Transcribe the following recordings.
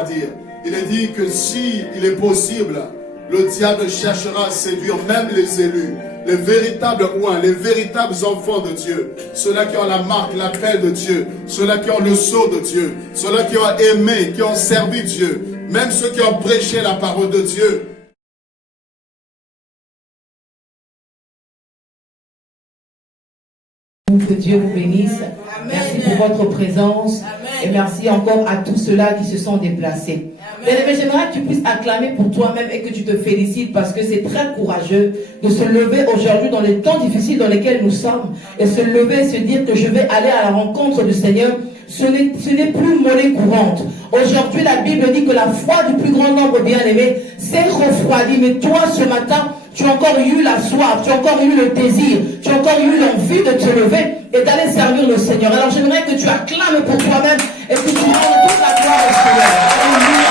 refroidir. Il est dit que si il est possible, le diable cherchera à séduire même les élus, les véritables oins, les véritables enfants de Dieu, ceux-là qui ont la marque, l'appel de Dieu, ceux-là qui ont le sceau de Dieu, ceux-là qui ont aimé, qui ont servi Dieu, même ceux qui ont prêché la parole de Dieu. Que Dieu vous bénisse. Amen. Merci pour votre présence. Amen. Et merci encore à tous ceux-là qui se sont déplacés. Bien-aimé, j'aimerais que tu puisses acclamer pour toi-même et que tu te félicites parce que c'est très courageux de se lever aujourd'hui dans les temps difficiles dans lesquels nous sommes et se lever et se dire que je vais aller à la rencontre du Seigneur. Ce n'est plus monnaie courante. Aujourd'hui, la Bible dit que la foi du plus grand nombre bien-aimé s'est refroidie. Mais toi, ce matin, tu as encore eu la soif, tu as encore eu le désir, tu as encore eu l'envie de te lever et d'aller servir le Seigneur. Alors j'aimerais que tu acclames pour toi-même et que tu donnes toute la gloire au Seigneur. Alléluia.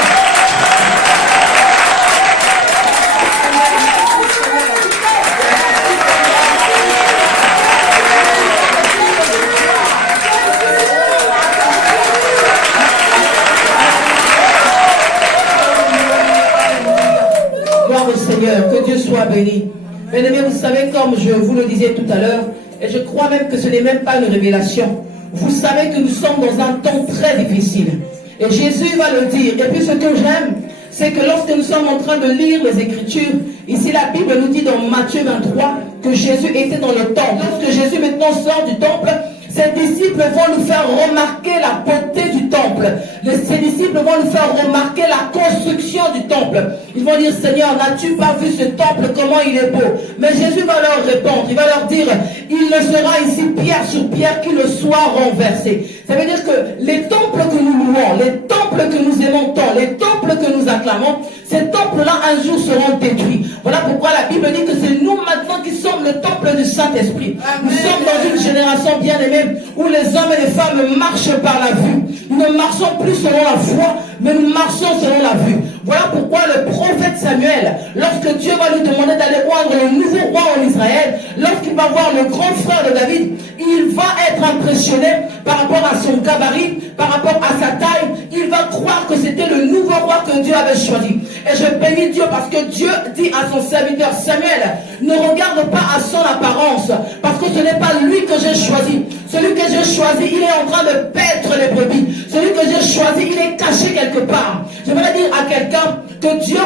Gloire au Seigneur, que Dieu soit béni. Bien-aimés, vous savez, comme je vous le disais tout à l'heure, et je crois même que ce n'est même pas une révélation, vous savez que nous sommes dans un temps très difficile. Et Jésus va le dire. Et puis ce que j'aime, c'est que lorsque nous sommes en train de lire les Écritures, ici la Bible nous dit dans Matthieu 23 que Jésus était dans le temple. Lorsque Jésus maintenant sort du temple, ses disciples vont nous faire remarquer la beauté du temple. Ses disciples vont nous faire remarquer la construction du temple. Ils vont dire, Seigneur, n'as-tu pas vu ce temple, comment il est beau? Mais Jésus va leur répondre, il va leur dire, il ne sera ici pierre sur pierre qui ne soit renversé. Ça veut dire que les temples que nous louons, les temples que nous aimons tant, les temples que nous acclamons, ces temples-là un jour seront détruits. Voilà pourquoi la Bible dit que c'est nous maintenant qui sommes le temple du Saint-Esprit. Nous sommes dans une génération bien aimée où les hommes et les femmes marchent par la vue. Nous ne marchons plus selon la foi, mais nous marchons selon la vue. Voilà pourquoi le prophète Samuel, lorsque Dieu va lui demander d'aller oindre le nouveau roi en Israël, lorsqu'il va voir le grand frère de David, il va être impressionné par rapport à son gabarit, par rapport à sa taille. Il va croire que c'était le nouveau roi que Dieu avait choisi. Et je bénis Dieu parce que Dieu dit à son serviteur Samuel, ne regarde pas à son apparence, parce que ce n'est pas lui que j'ai choisi. Celui que j'ai choisi, il est en train de paître les brebis. Celui que j'ai choisi, il est caché quelque part. J'aimerais dire à quelqu'un que Dieu,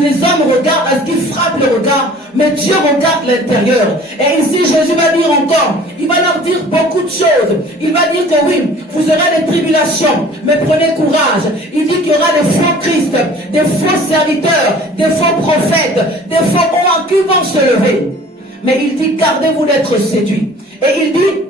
les hommes regardent à ce qui frappe le regard, mais Dieu regarde l'intérieur. Et ici, Jésus va dire encore, il va leur dire beaucoup de choses. Il va dire que oui, vous aurez des tribulations, mais prenez courage. Il dit qu'il y aura des faux Christ, des faux serviteurs, des faux prophètes, des faux rois qui vont se lever. Mais il dit, gardez-vous d'être séduits. Et il dit,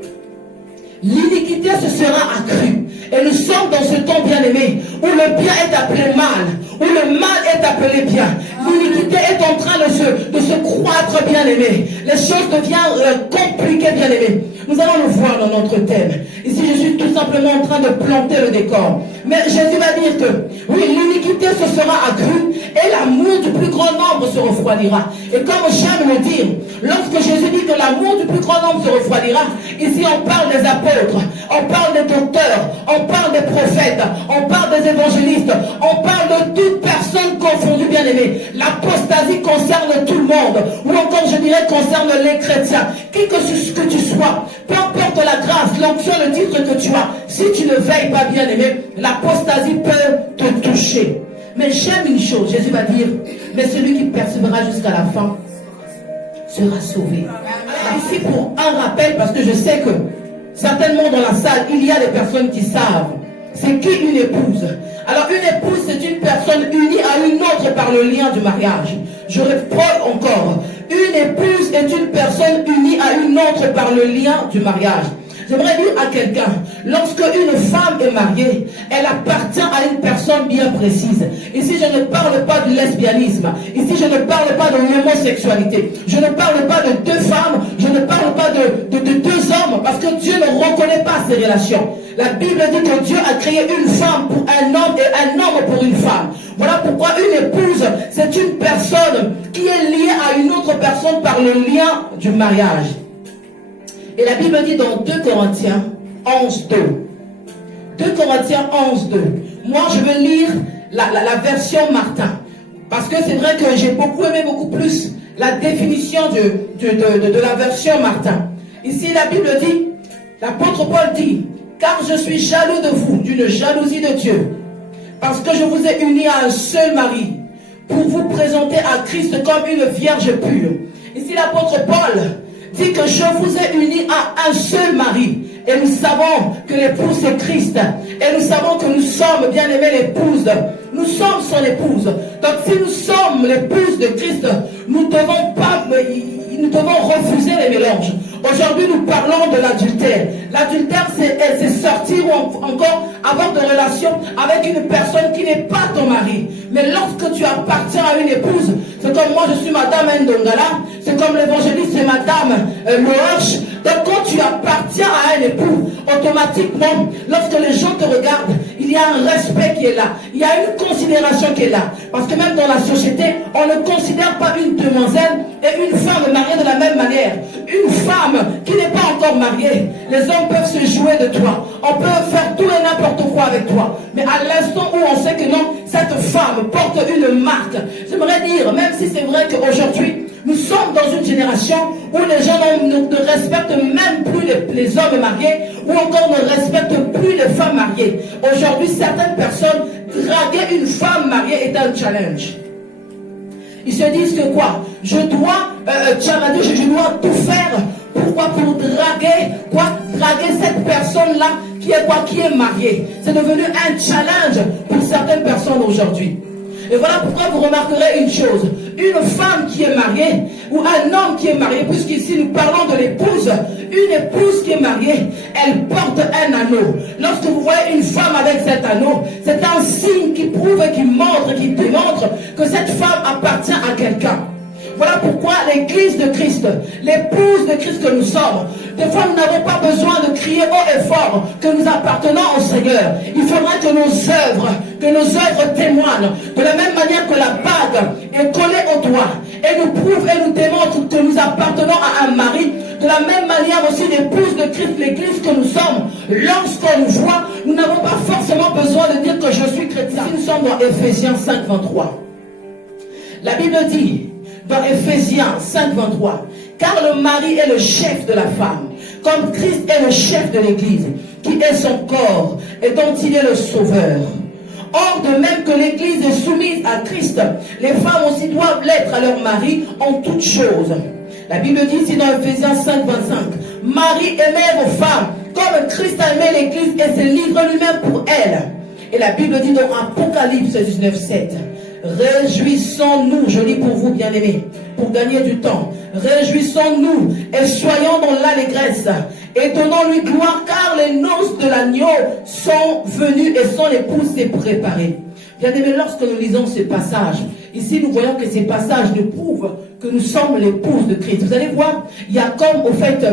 l'iniquité se sera accrue. Et nous sommes dans ce temps bien-aimé où le bien est appelé mal, où le mal est appelé bien. L'iniquité est en train de se croître, bien-aimé. Les choses deviennent compliquées, bien-aimé. Nous allons le voir dans notre thème. Ici, je suis tout simplement en train de planter le décor. Mais Jésus va dire que, oui, l'iniquité se sera accrue et l'amour du plus grand nombre se refroidira. Et comme j'aime le dire, lorsque Jésus dit que l'amour du plus grand nombre se refroidira, ici on parle des apôtres, on parle des docteurs, on parle des prophètes, on parle des évangélistes, on parle de toute personne confondue, bien-aimée. L'apostasie concerne tout le monde, ou encore je dirais concerne les chrétiens. Qui que tu sois, peu importe la grâce, l'onction, le titre que tu as, si tu ne veilles pas, bien-aimé, l'apostasie peut te toucher. Mais j'aime une chose, Jésus va dire, mais celui qui persévérera jusqu'à la fin sera sauvé. Ici pour un rappel, parce que je sais que certainement dans la salle, il y a des personnes qui savent. C'est qui une épouse? Alors une épouse, c'est une personne unie à une autre par le lien du mariage. Je reprends encore. Une épouse est une personne unie à une autre par le lien du mariage. J'aimerais dire à quelqu'un, lorsque une femme est mariée, elle appartient à une personne bien précise. Ici, je ne parle pas du lesbianisme. Ici, je ne parle pas de l'homosexualité. Je ne parle pas de deux femmes. Je ne parle pas de deux hommes, parce que Dieu ne reconnaît pas ces relations. La Bible dit que Dieu a créé une femme pour un homme et un homme pour une femme. Voilà pourquoi une épouse, c'est une personne qui est liée à une autre personne par le lien du mariage. Et la Bible dit dans 2 Corinthiens 11, 2. 2 Corinthiens 11, 2. Moi, je vais lire la version Martin. Parce que c'est vrai que j'ai beaucoup aimé beaucoup plus la définition de la version Martin. Ici, la Bible dit, l'apôtre Paul dit, car je suis jaloux de vous, d'une jalousie de Dieu, parce que je vous ai unis à un seul mari, pour vous présenter à Christ comme une vierge pure. Ici, l'apôtre Paul dit que je vous ai unis à un seul mari. Et nous savons que l'épouse c'est Christ. Et nous savons que nous sommes, bien aimés, l'épouse. Nous sommes son épouse. Donc si nous sommes l'épouse de Christ, nous devons refuser les mélanges. Aujourd'hui, nous parlons de l'adultère. L'adultère, c'est sortir ou encore avoir de relations avec une personne qui n'est pas ton mari. Mais lorsque tu appartiens à une épouse, c'est comme moi, je suis Madame Ndongala, c'est comme l'évangéliste, c'est Madame Loach. Donc quand tu appartiens à un époux, automatiquement, lorsque les gens te regardent, il y a un respect qui est là. Il y a une considération qui est là. Parce que même dans la société, on ne considère pas une demoiselle et une femme mariée de la même manière. Une femme qui n'est pas encore mariée, les hommes peuvent se jouer de toi. On peut faire tout et n'importe quoi avec toi. Mais à l'instant où on sait que non, cette femme porte une marque. J'aimerais dire, même si c'est vrai qu'aujourd'hui, nous sommes dans une génération où les gens ne respectent même plus les hommes mariés ou encore ne respectent plus les femmes mariées. Aujourd'hui, certaines personnes, draguer une femme mariée est un challenge. Ils se disent que quoi? Je dois tout faire. Pourquoi? Pour draguer cette personne-là qui est mariée. C'est devenu un challenge pour certaines personnes aujourd'hui. Et voilà pourquoi vous remarquerez une chose. Une femme qui est mariée, ou un homme qui est marié, puisqu'ici nous parlons de l'épouse, une épouse qui est mariée, elle porte un anneau. Lorsque vous voyez une femme avec cet anneau, c'est un signe qui prouve et qui montre, qui démontre que cette femme appartient à quelqu'un. Voilà pourquoi l'église de Christ, l'épouse de Christ que nous sommes, des fois nous n'avons pas besoin de crier haut et fort que nous appartenons au Seigneur. Il faudra que nos œuvres témoignent. De la même manière que la bague est collée au doigt et nous prouve et nous démontre que nous appartenons à un mari, de la même manière aussi l'épouse de Christ, l'église que nous sommes, lorsqu'on nous voit, nous n'avons pas forcément besoin de dire que je suis chrétien. Nous sommes dans Ephésiens 5, 23. La Bible dit, dans Ephésiens 5, 23, car le mari est le chef de la femme, comme Christ est le chef de l'église, qui est son corps et dont il est le sauveur. Or, de même que l'église est soumise à Christ, les femmes aussi doivent l'être à leur mari en toutes choses. La Bible dit ici dans Ephésiens 5, 25, Marie, aimez vos femmes, comme Christ a aimé l'église et s'est livré lui-même pour elle. Et la Bible dit dans Apocalypse 19, 7, réjouissons-nous, je lis pour vous bien-aimés, pour gagner du temps. Réjouissons-nous et soyons dans l'allégresse et donnons-lui gloire, car les noces de l'agneau sont venues et son épouse s'est préparée. Bien-aimés, lorsque nous lisons ces passages, ici nous voyons que ces passages nous prouvent que nous sommes l'épouse de Christ. Vous allez voir, il y a comme au fait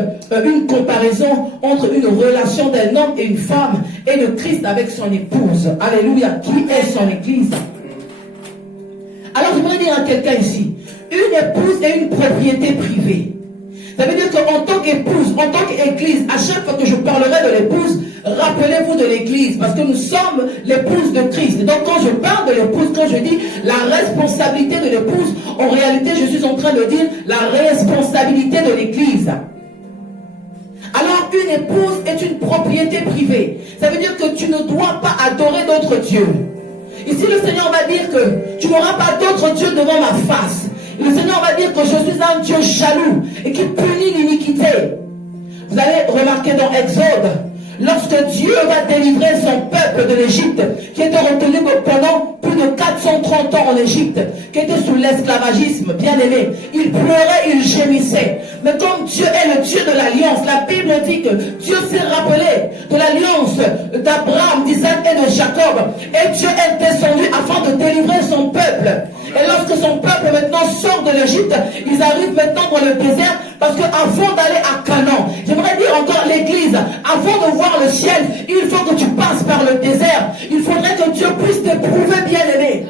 une comparaison entre une relation d'un homme et une femme et de Christ avec son épouse. Alléluia, qui est son église. Alors je voudrais dire à quelqu'un ici, une épouse est une propriété privée. Ça veut dire qu'en tant qu'épouse, en tant qu'église, à chaque fois que je parlerai de l'épouse, rappelez-vous de l'église, parce que nous sommes l'épouse de Christ. Et donc quand je parle de l'épouse, quand je dis la responsabilité de l'épouse, en réalité je suis en train de dire la responsabilité de l'église. Alors une épouse est une propriété privée. Ça veut dire que tu ne dois pas adorer d'autres dieux. Ici le Seigneur va dire que tu n'auras pas d'autres dieux devant ma face. Et le Seigneur va dire que je suis un Dieu jaloux et qui punit l'iniquité. Vous allez remarquer dans Exode, lorsque Dieu va délivrer son peuple de l'Égypte, qui était retenu pendant plus de 430 ans en Égypte, qui était sous l'esclavagisme, bien aimé, il pleurait, il gémissait. Mais comme Dieu est le Dieu de l'alliance, la Bible dit que Dieu s'est rappelé de l'alliance d'Abraham, d'Isaac et de Jacob. Et Dieu est descendu afin de délivrer son peuple. Et lorsque son peuple maintenant sort de l'Égypte, ils arrivent maintenant dans le désert, parce qu'avant d'aller à Canaan, j'aimerais dire encore l'église, avant de voir le ciel, il faut que tu passes par le désert. Il faudrait que Dieu puisse t'éprouver, bien-aimé.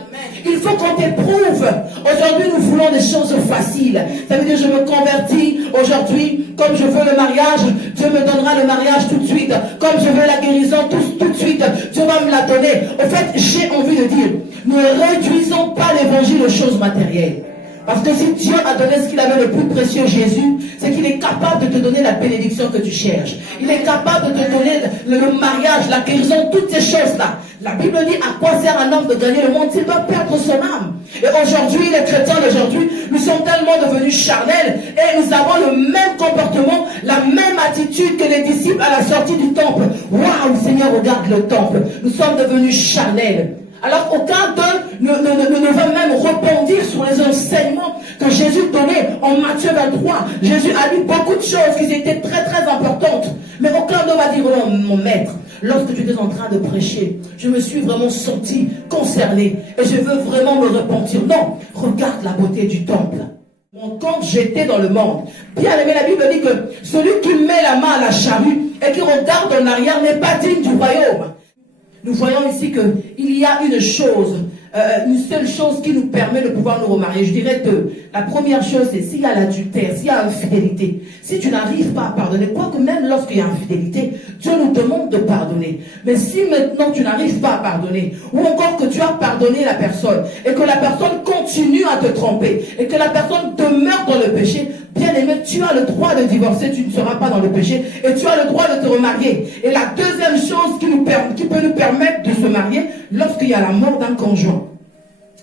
Il faut qu'on t'éprouve. Aujourd'hui, nous voulons des choses faciles. Ça veut dire, je me convertis aujourd'hui, comme je veux le mariage. Dieu me donnera le mariage tout de suite. Comme je veux la guérison tout de suite, Dieu va me la donner. Au fait, j'ai envie de dire, ne réduisons pas l'évangile aux choses matérielles. Parce que si Dieu a donné ce qu'il avait le plus précieux, Jésus, c'est qu'il est capable de te donner la bénédiction que tu cherches. Il est capable de te donner le mariage, la guérison, toutes ces choses-là. La Bible dit à quoi sert un homme de gagner le monde s'il doit perdre son âme. Et aujourd'hui, les chrétiens d'aujourd'hui, nous sommes tellement devenus charnels et nous avons le même comportement, la même attitude que les disciples à la sortie du temple. Waouh, Seigneur, regarde le temple. Nous sommes devenus charnels. Alors aucun d'eux ne va même rebondir sur les enseignements que Jésus donnait en Matthieu 23. Jésus a dit beaucoup de choses qui étaient très très importantes. Mais aucun d'eux va dire, oh, mon maître, lorsque j'étais en train de prêcher, je me suis vraiment senti concerné et je veux vraiment me repentir. Non, regarde la beauté du temple. Quand j'étais dans le monde, bien aimé, la Bible dit que celui qui met la main à la charrue et qui regarde en arrière n'est pas digne du royaume. Nous voyons ici qu'il y a une chose, une seule chose qui nous permet de pouvoir nous remarier. Je dirais deux. La première chose, c'est s'il y a l'adultère, s'il y a infidélité. Si tu n'arrives pas à pardonner, quoique même lorsqu'il y a infidélité, Dieu nous demande de pardonner. Mais si maintenant tu n'arrives pas à pardonner, ou encore que tu as pardonné la personne, et que la personne continue à te tromper, et que la personne demeure dans le péché, bien aimé, tu as le droit de divorcer, tu ne seras pas dans le péché, et tu as le droit de te remarier. Et la deuxième chose qui peut nous permettre de se marier, lorsqu'il y a la mort d'un conjoint.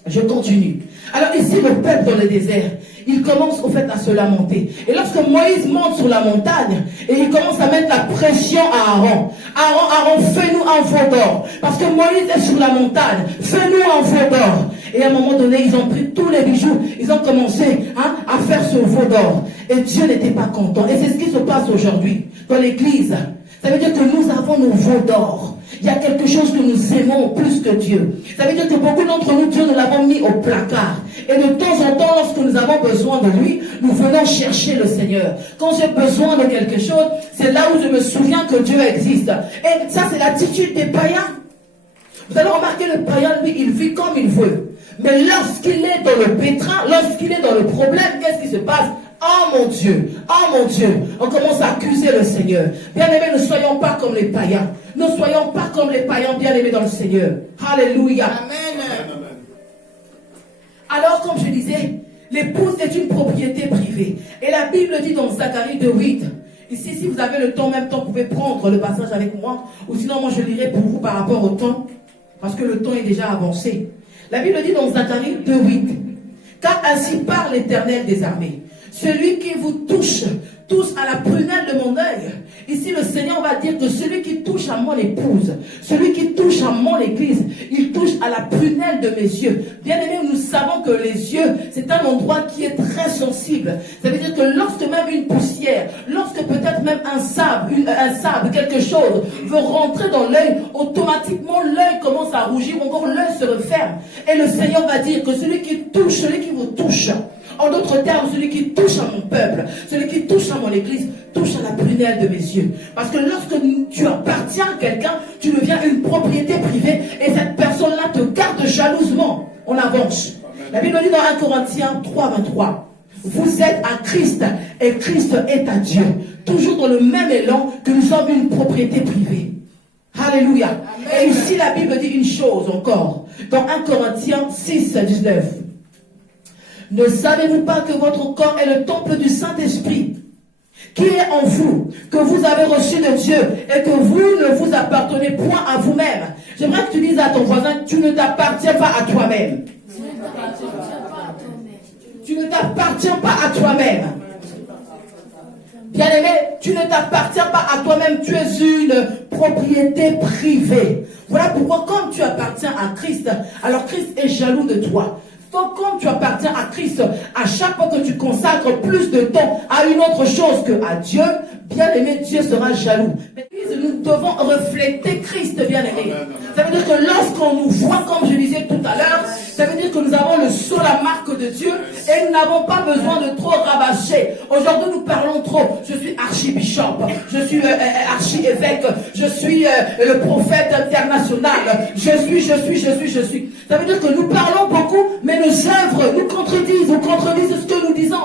Je continue. Alors ici, le peuple dans le désert, il commence au fait à se lamenter. Et lorsque Moïse monte sur la montagne, et il commence à mettre la pression à Aaron. Aaron, fais-nous un veau d'or. Parce que Moïse est sur la montagne. Fais-nous un veau d'or. Et à un moment donné, ils ont pris tous les bijoux. Ils ont commencé à faire ce veau d'or. Et Dieu n'était pas content. Et c'est ce qui se passe aujourd'hui dans l'église. Ça veut dire que nous avons nos veaux d'or. Il y a quelque chose que nous aimons plus que Dieu. Ça veut dire que beaucoup d'entre nous, Dieu nous l'avons mis au placard. Et de temps en temps, lorsque nous avons besoin de lui, nous venons chercher le Seigneur. Quand j'ai besoin de quelque chose, c'est là où je me souviens que Dieu existe. Et ça, c'est l'attitude des païens. Vous allez remarquer, le païen, lui, il vit comme il veut. Mais lorsqu'il est dans le pétrin, lorsqu'il est dans le problème, qu'est-ce qui se passe? Oh mon Dieu, on commence à accuser le Seigneur. Bien-aimés, ne soyons pas comme les païens. Ne soyons pas comme les païens, bien-aimés dans le Seigneur. Alléluia. Amen. Alors, comme je disais, l'épouse est une propriété privée. Et la Bible dit dans Zacharie 2:8, ici, si vous avez le temps, même temps, vous pouvez prendre le passage avec moi. Ou sinon, moi, je lirai pour vous par rapport au temps. Parce que le temps est déjà avancé. La Bible dit dans Zacharie 2:8, car ainsi parle l'Éternel des armées. Celui qui vous touche à la prunelle de mon œil. Ici, le Seigneur va dire que celui qui touche à mon épouse, celui qui touche à mon église, il touche à la prunelle de mes yeux. Bien aimés, nous savons que les yeux, c'est un endroit qui est très sensible. Ça veut dire que lorsque même une poussière, lorsque peut-être même un sable, quelque chose veut rentrer dans l'œil, automatiquement l'œil commence à rougir, ou encore l'œil se referme. Et le Seigneur va dire que celui qui touche, celui qui vous touche, en d'autres termes, celui qui touche à mon peuple, celui qui touche à mon église, touche à la prunelle de mes yeux. Parce que lorsque tu appartiens à quelqu'un, tu deviens une propriété privée et cette personne-là te garde jalousement. On avance. La Bible dit dans 1 Corinthiens 3:23, vous êtes à Christ et Christ est à Dieu. Toujours dans le même élan que nous sommes une propriété privée. Alléluia. Amen. Et ici la Bible dit une chose encore. Dans 1 Corinthiens 6:19. Ne savez-vous pas que votre corps est le temple du Saint-Esprit qui est en vous, que vous avez reçu de Dieu et que vous ne vous appartenez point à vous-même? J'aimerais que tu dises à ton voisin, tu ne t'appartiens pas à toi-même. Tu ne t'appartiens pas à toi-même. Bien-aimé, tu ne t'appartiens pas à toi-même, tu es une propriété privée. Voilà pourquoi, comme tu appartiens à Christ, alors Christ est jaloux de toi. Donc, comme tu appartiens à Christ, à chaque fois que tu consacres plus de temps à une autre chose qu'à Dieu, bien aimé, Dieu sera jaloux. Mais nous devons refléter Christ, bien aimé. Ça veut dire que lorsqu'on nous voit, comme je disais tout à l'heure, ça veut dire que nous avons le sceau, la marque de Dieu, et nous n'avons pas besoin de trop rabâcher. Aujourd'hui, nous parlons trop. Je suis archibishop, je suis archi-évêque, je suis le prophète international, je suis. Ça veut dire que nous parlons beaucoup, mais nos œuvres nous contredisent ce que nous disons.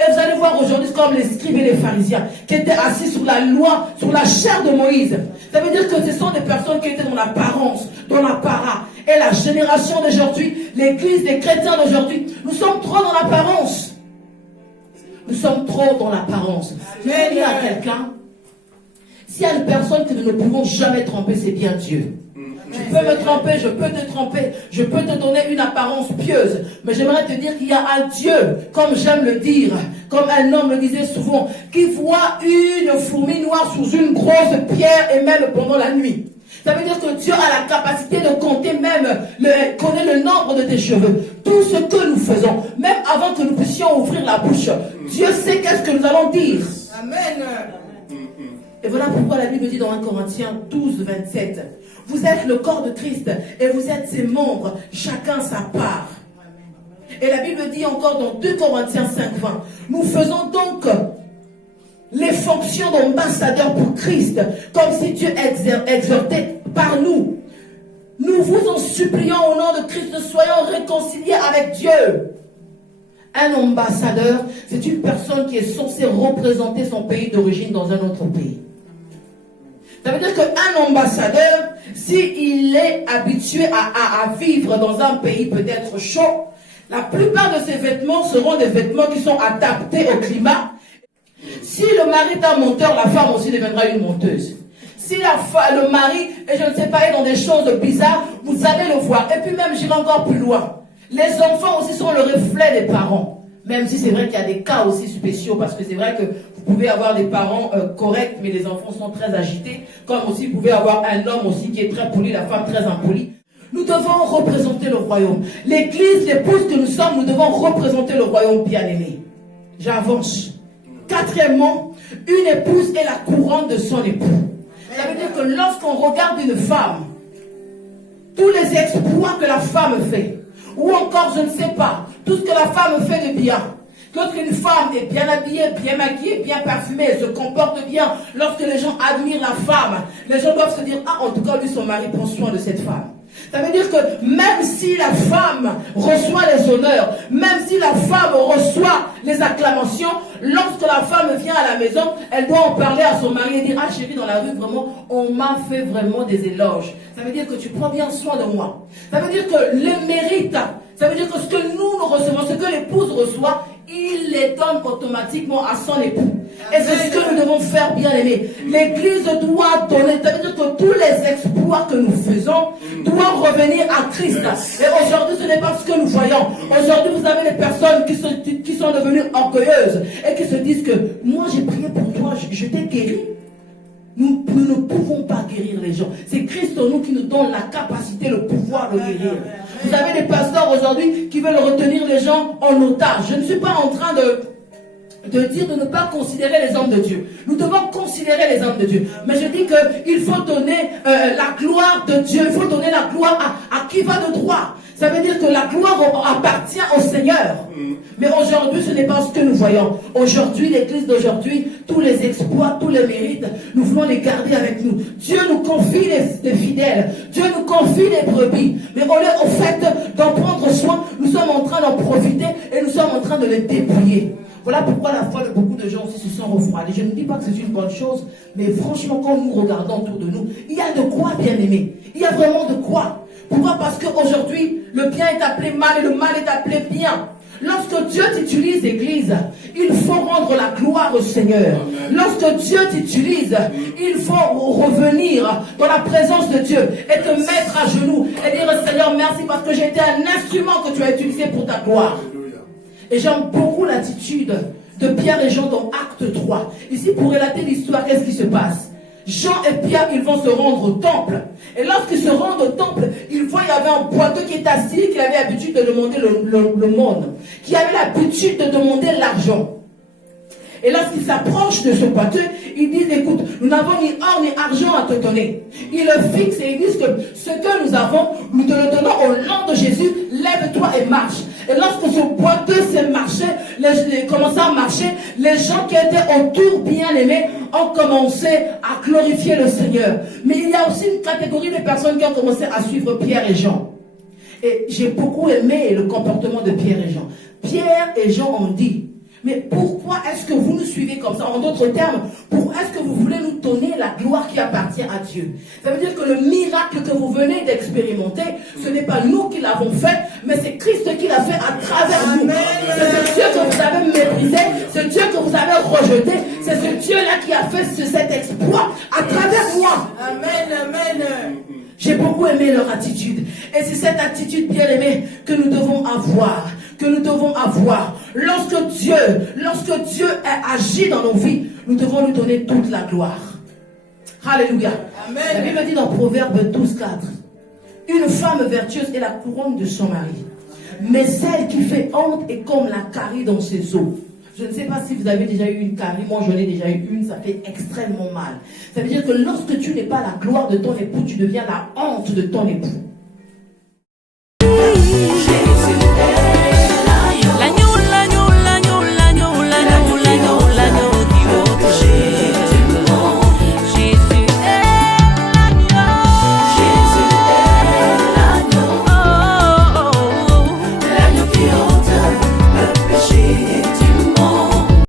Et vous allez voir aujourd'hui comme les scribes et les pharisiens qui étaient assis sur la loi, sur la chair de Moïse. Ça veut dire que ce sont des personnes qui étaient dans l'apparence, dans l'apparat. Et la génération d'aujourd'hui, l'église des chrétiens d'aujourd'hui, nous sommes trop dans l'apparence. Nous sommes trop dans l'apparence. Mais il y a quelqu'un, s'il y a une personne que nous ne pouvons jamais tromper, c'est bien Dieu. Tu peux me tromper, je peux te tromper, je peux te donner une apparence pieuse. Mais j'aimerais te dire qu'il y a un Dieu, comme j'aime le dire, comme un homme le disait souvent, qui voit une fourmi noire sous une grosse pierre et même pendant la nuit. Ça veut dire que Dieu a la capacité de compter même, connaît le nombre de tes cheveux. Tout ce que nous faisons, même avant que nous puissions ouvrir la bouche, Dieu sait qu'est-ce que nous allons dire. Amen. Et voilà pourquoi la Bible dit dans 1 Corinthiens 12, 27, vous êtes le corps de Christ et vous êtes ses membres, chacun sa part. Et la Bible dit encore dans 2 Corinthiens 5, 20, nous faisons donc les fonctions d'ambassadeurs pour Christ, comme si Dieu exhortait par nous. Nous vous en supplions au nom de Christ, soyons réconciliés avec Dieu. Un ambassadeur, c'est une personne qui est censée représenter son pays d'origine dans un autre pays. Ça veut dire qu'un ambassadeur, s'il est habitué à vivre dans un pays peut-être chaud, la plupart de ses vêtements seront des vêtements qui sont adaptés au climat. Si le mari est un monteur, la femme aussi deviendra une monteuse. Si le mari, et je ne sais pas, est dans des choses bizarres, vous allez le voir. Et puis même, j'irai encore plus loin. Les enfants aussi sont le reflet des parents. Même si c'est vrai qu'il y a des cas aussi spéciaux, parce que c'est vrai que vous pouvez avoir des parents corrects, mais les enfants sont très agités. Comme aussi, vous pouvez avoir un homme aussi qui est très poli, la femme très impolie. Nous devons représenter le royaume. L'église, l'épouse que nous sommes, nous devons représenter le royaume bien-aimé. J'avance. Quatrièmement, une épouse est la couronne de son époux. Ça veut dire que lorsqu'on regarde une femme, tous les exploits que la femme fait, ou encore, je ne sais pas, tout ce que la femme fait de bien. Lorsqu'une femme est bien habillée, bien maquillée, bien parfumée, elle se comporte bien, lorsque les gens admirent la femme, les gens doivent se dire, ah, en tout cas, lui, son mari prend soin de cette femme. Ça veut dire que même si la femme reçoit les honneurs, même si la femme reçoit les acclamations, lorsque la femme vient à la maison, elle doit en parler à son mari et dire, ah chérie, dans la rue, vraiment, on m'a fait vraiment des éloges. Ça veut dire que tu prends bien soin de moi. Ça veut dire que le mérite, ça veut dire que ce que nous recevons, ce que l'épouse reçoit, il les donne automatiquement à son époux. Et c'est ce que nous devons faire, bien aimé. L'église doit donner, ça veut dire que tous les exploits que nous faisons doivent revenir à Christ. Et aujourd'hui, ce n'est pas ce que nous voyons. Aujourd'hui, vous avez des personnes qui sont devenues orgueilleuses et qui se disent que moi j'ai prié pour toi, je t'ai guéri. Nous ne pouvons pas guérir les gens. C'est Christ en nous qui nous donne la capacité, le pouvoir de guérir. Vous avez des pasteurs aujourd'hui qui veulent retenir les gens en otage. Je ne suis pas en train de dire de ne pas considérer les hommes de Dieu. Nous devons considérer les hommes de Dieu. Mais je dis qu'il faut donner la gloire de Dieu. Il faut donner la gloire à qui va de droit. Ça veut dire que la gloire appartient au Seigneur. Mais aujourd'hui, ce n'est pas ce que nous voyons. Aujourd'hui, l'église d'aujourd'hui, tous les exploits, tous les mérites, nous voulons les garder avec nous. Dieu nous confie les fidèles. Dieu nous confie les brebis. Mais au fait d'en prendre soin, nous sommes en train d'en profiter et nous sommes en train de les dépouiller. Voilà pourquoi la foi de beaucoup de gens aussi se sont refroidis. Je ne dis pas que c'est une bonne chose, mais franchement, quand nous regardons autour de nous, il y a de quoi, bien aimer. Il y a vraiment de quoi. Pourquoi? Parce qu'aujourd'hui, le bien est appelé mal et le mal est appelé bien. Lorsque Dieu t'utilise, Église, il faut rendre la gloire au Seigneur. Lorsque Dieu t'utilise, il faut revenir dans la présence de Dieu et te mettre à genoux et dire, Seigneur, merci parce que j'ai été un instrument que tu as utilisé pour ta gloire. Et j'aime beaucoup l'attitude de Pierre et Jean dans Acte 3. Ici, pour relater l'histoire, qu'est-ce qui se passe? Jean et Pierre, ils vont se rendre au temple. Et lorsqu'ils se rendent au temple, ils voient qu'il y avait un boiteux qui est assis, qui avait l'habitude de demander le monde, qui avait l'habitude de demander l'argent. Et lorsqu'ils s'approchent de ce boiteux, ils disent, écoute, nous n'avons ni or ni argent à te donner. Ils le fixent et ils disent que ce que nous avons, nous te le donnons au nom de Jésus, lève-toi et marche. Et lorsque ce boiteux s'est marché, commencé à marcher, les gens qui étaient autour, bien aimés, ont commencé à glorifier le Seigneur. Mais il y a aussi une catégorie de personnes qui ont commencé à suivre Pierre et Jean. Et j'ai beaucoup aimé le comportement de Pierre et Jean. Pierre et Jean ont dit, Mais pourquoi est-ce que vous nous suivez comme ça? En d'autres termes, pourquoi est-ce que vous voulez nous donner la gloire qui appartient à Dieu? Ça veut dire que le miracle que vous venez d'expérimenter, ce n'est pas nous qui l'avons fait, mais c'est Christ qui l'a fait à travers nous. C'est ce Dieu que vous avez méprisé, ce Dieu que vous avez rejeté, c'est ce Dieu-là qui a fait cet exploit à travers moi. Amen, amen. J'ai beaucoup aimé leur attitude. Et c'est cette attitude, bien aimée, que nous devons avoir. Que nous devons avoir. Lorsque Dieu agit dans nos vies, nous devons lui donner toute la gloire. Alléluia. Amen. La Bible dit dans Proverbe 12:4, une femme vertueuse est la couronne de son mari. Mais celle qui fait honte est comme la carie dans ses os. Je ne sais pas si vous avez déjà eu une carie. Moi, j'en ai déjà eu une. Ça fait extrêmement mal. Ça veut dire que lorsque tu n'es pas la gloire de ton époux, tu deviens la honte de ton époux.